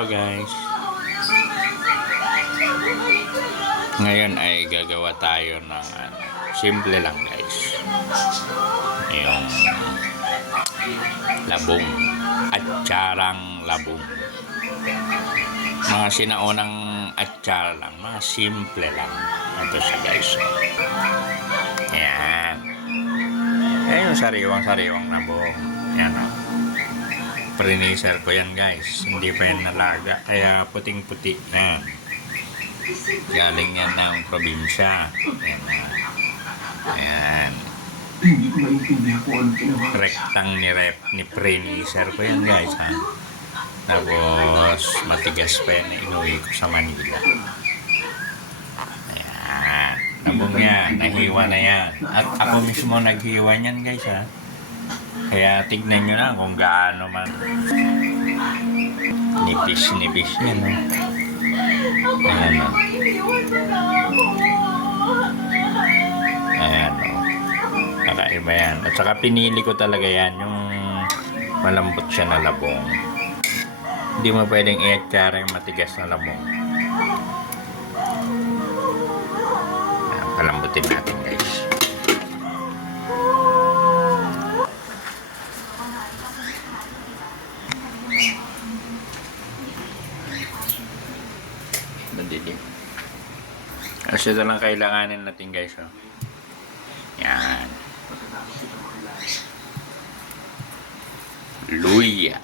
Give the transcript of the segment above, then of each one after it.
araw guys. Ngayon ay gagawa tayo ng simple lang guys. Yung labong atsarang labong. Mga sinaunang atsara lang, mga simple lang. Ito siya guys. Ayan. Ayan yung sariwang labong. Ayan o. Priniser ko yan guys, hindi pa yan nalaga kaya puting puti na. Galing yan ng probinsya. Ayan. Rektang ni priniser ko yan guys ha. Tapos matigas pa yan, inuwi ko sa Manila. Ayan, labong yan, nahiwa na yan. At ako mismo naghiwa niyan guys ha. Kaya tignan nyo na kung gaano man nipis yan. Ayan o. Ayan o. Nakaiba yan. At saka pinili ko talaga yan, yung malambot siya na labong. Hindi mo pwedeng i-atsara yung matigas na labong. Ayan, palambutin natin guys. Madilim. Kasi ito lang kailanganin natin guys. Oh. Yan. Luya.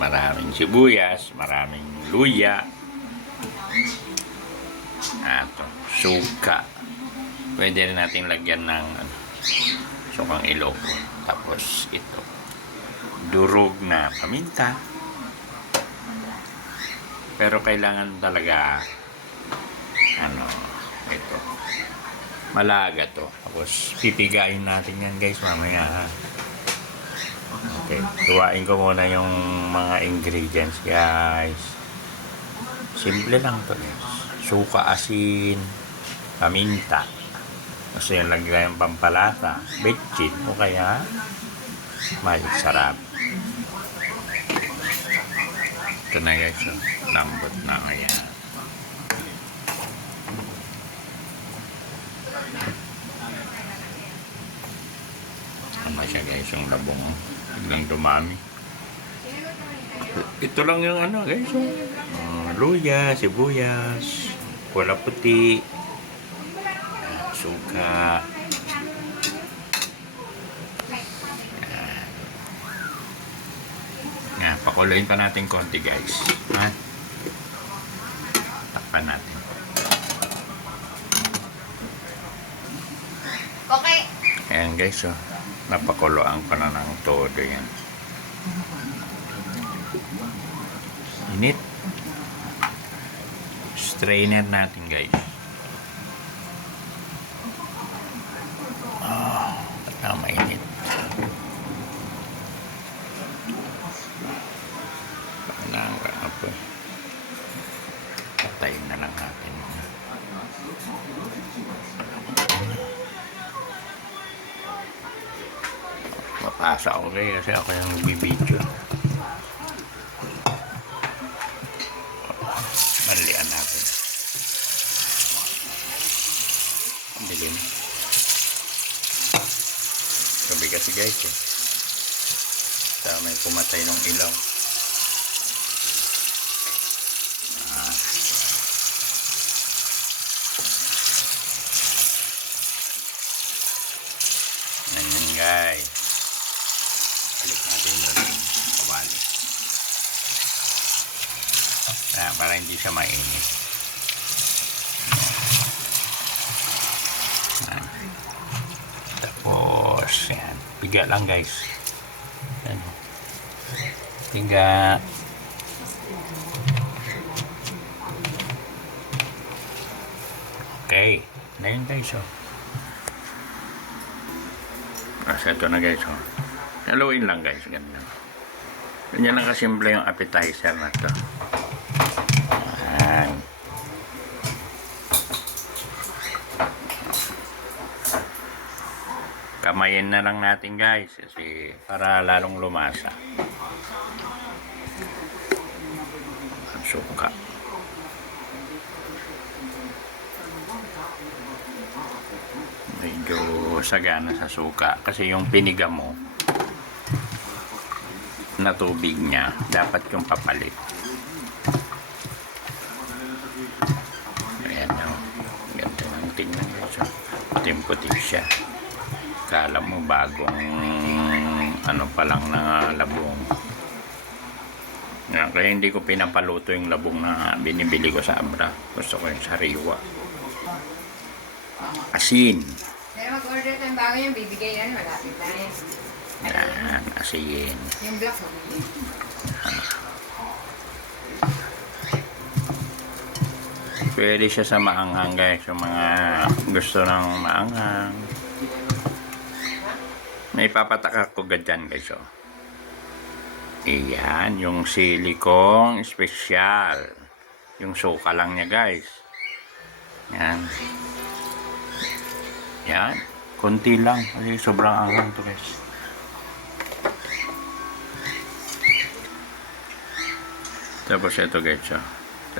Maraming sibuyas, maraming luya. Ato, suka. Pwede rin natin lagyan ng sukang iloko. Tapos ito. Durog na paminta. Pero kailangan talaga ito malaga to. Tapos pipigain natin yan guys mamaya ha. Okay, tuwain ko muna yung mga ingredients guys. Simple lang to guys. Suka, asin, paminta. Kasi yung lagyan ng pampalasa, betchin o kaya magic sarap. Ito na guys, lambot na kaya. Ano siya guys, yung labong biglang dumami. Ito lang yung guys, luya, sibuyas, pula puti, suka. Pakuloyin pa natin konti guys. Ha? Takpan natin. Okay. Ayan guys, napakuloan ko na ng todo yan. Init. Strainer natin guys. Mainit. Patayin na lang natin. Mapasa ako kasi ako yung nagbibidyo. Malian natin. Ang dilim. Gabi kasi guys eh. May pumatay ng ilaw. Ganyan guys. Balik natin yung kawali. Para hindi siya mainit. Tapos yan. Piga lang guys. Yan. Piga. Okay. Na yun guys Kasi ito na guys haluin lang guys. Ganyan. Ganyan lang kasimple yung appetizer na ito. Ayan. Kamayin na lang natin guys kasi para lalong lumasa. suka. Medyo sagana sa suka kasi yung piniga mo na tubig niya dapat yung papalit. Ayan o, ganda ng tingnan siya, puting-puti siya. Kala mo bagong ano pa lang na labong. Kaya hindi ko pinapaluto yung labong na binibili ko sa Abra. Gusto ko yung sariwa. Asin. Pero mag-order tayong bago yung bibigay yan, malapit na yan. Yan, asin. Yung black mo. Pwede siya sa maanghang guys. Yung mga gusto ng maanghang. May papatak ako dyan guys. Oh. Iyan, yung silikong special. Yung suka lang niya guys. Yan. Yan. Konti lang. Kasi sobrang anghang to guys. Tapos ito guys. Oh.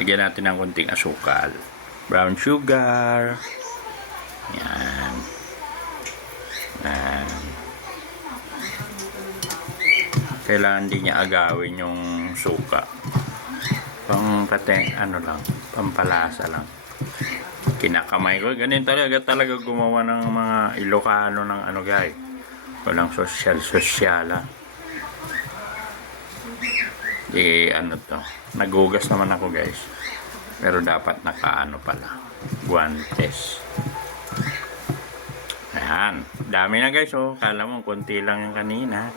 Lagyan natin ng konting asukal. Brown sugar. Yan. Yan. Kailangan din niya agawin yung suka. Ano lang, pampalasa lang. Kinakamay ko. Ganun talaga gumawa ng mga Ilocano ng ano guys. Walang sosyal. Ano to. Nagugas naman ako guys. Pero dapat nakaano pala. Guantes. Ayan. Dami na guys oh. Kala mo konti lang yung kanina.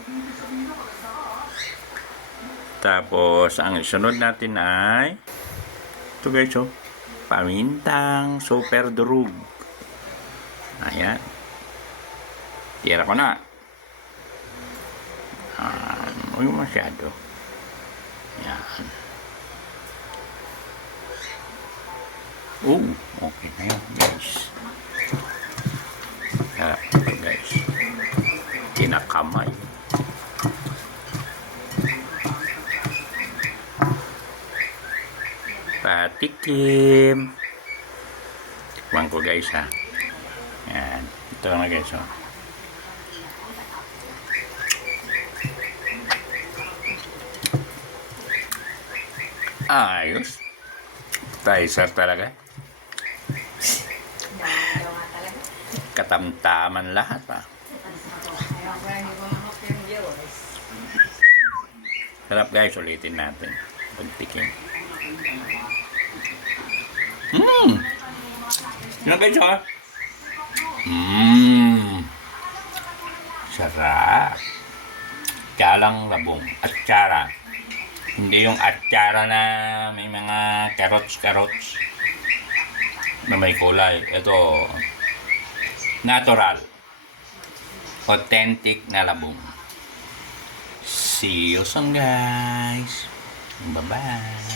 Tapos, ang isunod natin ay ito guys, oh. Pamintang super durug. Ayan. Tira ko na. Huwag masyado. Ayan. Okay na yun guys. Ito guys. Kinakamay. Patikim. Tikman ko guys ha. Yan. Ito na guys oh. Ayos. Taisar talaga. Katamtaman lahat pa. Sarap guys. Ulitin natin. Pagtikim. Ano guys ha? Sarap. Kalang labong. Atsara. Hindi yung atsara na may mga carrots na may kulay. Ito natural. Authentic na labong. See you soon guys. Bye bye.